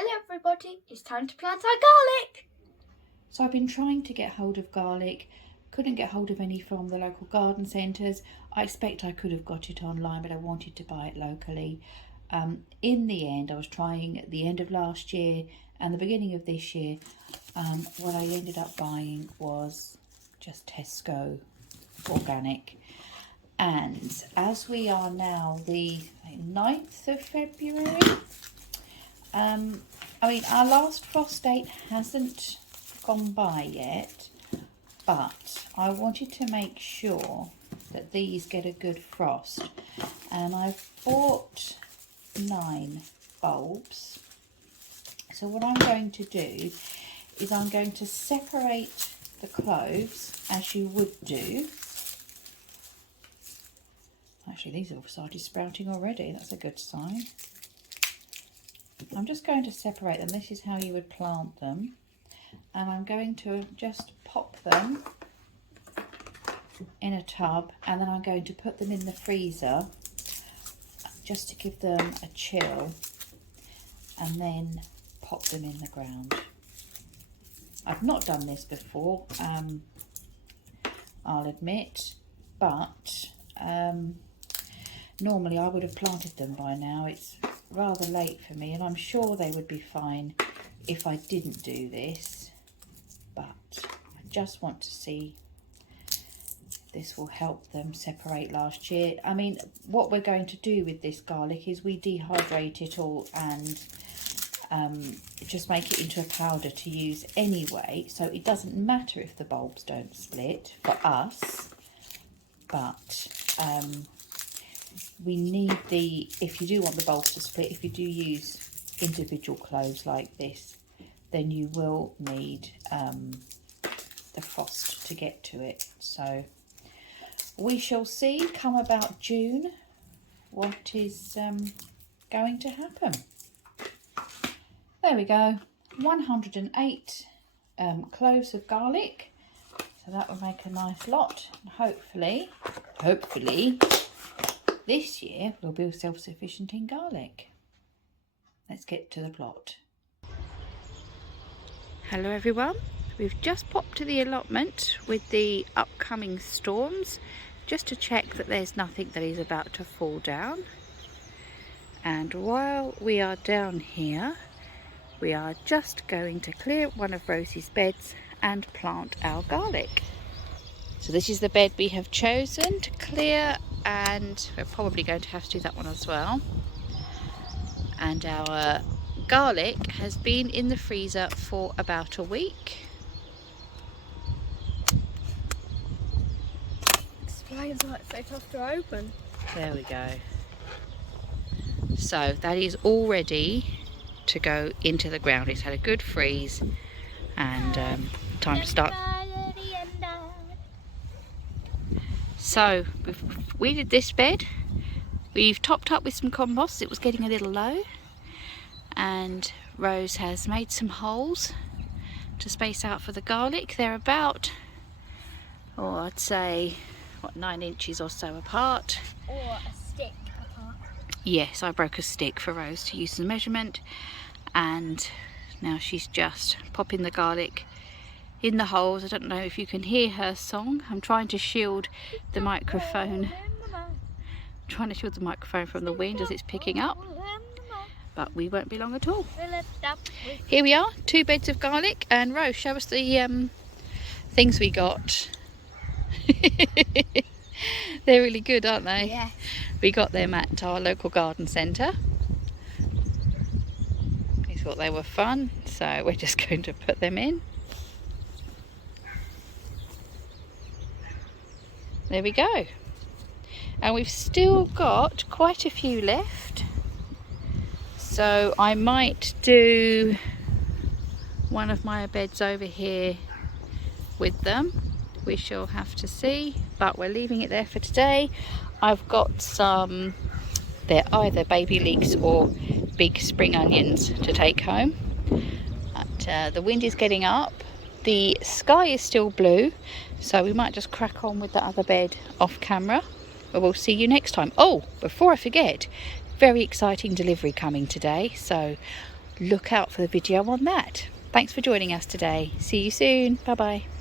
Hello everybody, it's time to plant our garlic. So I've been trying to get hold of garlic, couldn't get hold of any from the local garden centres. I expect I could have got it online, but I wanted to buy it locally. In the end, I was trying at the end of last year and the beginning of this year. What I ended up buying was just Tesco organic. And as we are now the 9th of February, our last frost date hasn't gone by yet, but I wanted to make sure that these get a good frost, and I've bought 9 bulbs. So what I'm going to do is I'm going to separate the cloves as you would do. Actually, these have started sprouting already. That's a good sign. I'm just going to separate them. This is how you would plant them. And I'm going to just pop them in a tub, and then I'm going to put them in the freezer just to give them a chill, and then pop them in the ground. I've not done this before, I'll admit, but normally I would have planted them by now. It's rather late for me, and I'm sure they would be fine if I didn't do this, but I just want to see if this will help them separate last year. I mean, what we're going to do with this garlic is we dehydrate it all and just make it into a powder to use anyway, so it doesn't matter if the bulbs don't split for us, but we need if you do want the bulbs to split, if you do use individual cloves like this, then you will need the frost to get to it. So we shall see come about June what is going to happen. There we go, 108 cloves of garlic, so that will make a nice lot. Hopefully this year we'll be self-sufficient in garlic. Let's get to the plot. Hello everyone, we've just popped to the allotment with the upcoming storms just to check that there's nothing that is about to fall down. And while we are down here, we are just going to clear one of Rosie's beds and plant our garlic. So this is the bed we have chosen to clear, and we're probably going to have to do that one as well. And our garlic has been in the freezer for about a week. Explains why it's so tough to open. There we go. So that is all ready to go into the ground. It's had a good freeze, and time to start. So we've weeded this bed. We've topped up with some compost. It was getting a little low, and Rose has made some holes to space out for the garlic. They're about, I'd say, 9 inches or so apart. Or a stick apart. Yes, I broke a stick for Rose to use as a measurement, and now she's just popping the garlic in the holes. I don't know if you can hear her song. I'm trying to shield the microphone. Trying to shield the microphone from the wind as it's picking up, but we won't be long at all. Here we are, 2 beds of garlic, and Rose, show us the things we got. They're really good, aren't they? Yeah. We got them at our local garden centre. We thought they were fun, so we're just going to put them in. There we go. And we've still got quite a few left, so I might do one of my beds over here with them. We shall have to see, but we're leaving it there for today. I've got some, they're either baby leeks or big spring onions to take home. But the wind is getting up, the sky is still blue, so we might just crack on with that other bed off camera. But we'll see you next time. Oh, before I forget, very exciting delivery coming today, so look out for the video on that. Thanks for joining us today. See you soon. Bye bye.